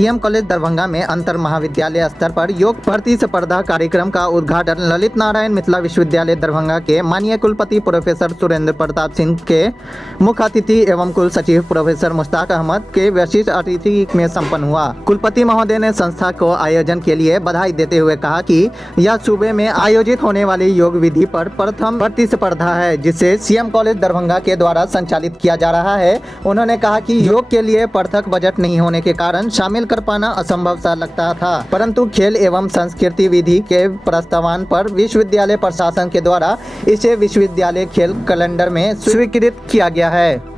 CM college Darbhanga में अंतर महाविद्यालय स्तर पर योग प्रतिस्पर्धा कार्यक्रम का उद्घाटन ललित नारायण मिथिला विश्वविद्यालय दरभंगा के माननीय कुलपति प्रोफेसर सुरेंद्र प्रताप सिंह के मुख्य अतिथि एवं कुल सचिव प्रोफेसर मुश्ताक अहमद के विशिष्ट अतिथि में संपन्न हुआ। कुलपति महोदय ने संस्था को आयोजन के लिए बधाई देते हुए कहा कि यह सूबे में आयोजित होने वाली योग विधि पर प्रथम प्रतिस्पर्धा है जिसे सीएम कॉलेज दरभंगा के द्वारा संचालित किया जा रहा है। उन्होंने कहा कि योग के लिए पृथक बजट नहीं होने के कारण शामिल कर पाना असंभव सा लगता था, परंतु खेल एवं संस्कृति विधि के प्रस्तावन पर विश्वविद्यालय प्रशासन के द्वारा इसे विश्वविद्यालय खेल कैलेंडर में स्वीकृत किया गया है।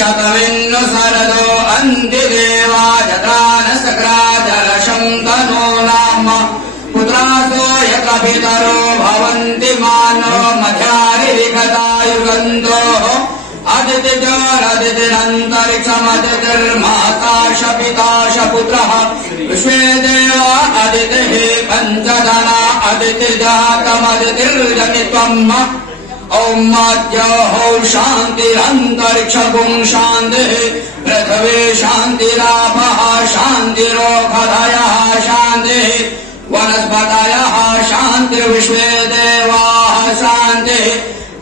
शतमिन्नु सरदो अन्तिदेवा जत्रानसक्राजलशं तनो नाम पुत्रासो यकपितरो भवन्ति मानो मध्यानिरिगतायुगन्तोः अदितिजोरदितिरन्तरिक्षमदितिर्माताश पिताश पुत्रः विश्वे देवा अदितिः पञ्चधना अदितिर्जातमदितिर्जनित्वम् ओम माद्योः शान्तिरन्तरिक्षगुं शान्तिः पृथिवी शान्तिरापः शान्तिरोषधयः शान्तिः वनस्पतयः शान्तिर्विश्वे देवाः शान्तिः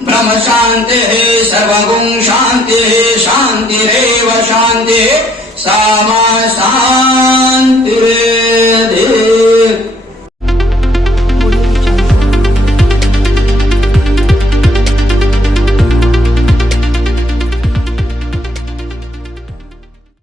ब्रह्म शान्तिः सर्वगुं शान्तिः शान्तिरेव शान्तिः सा मा शान्तिरेव।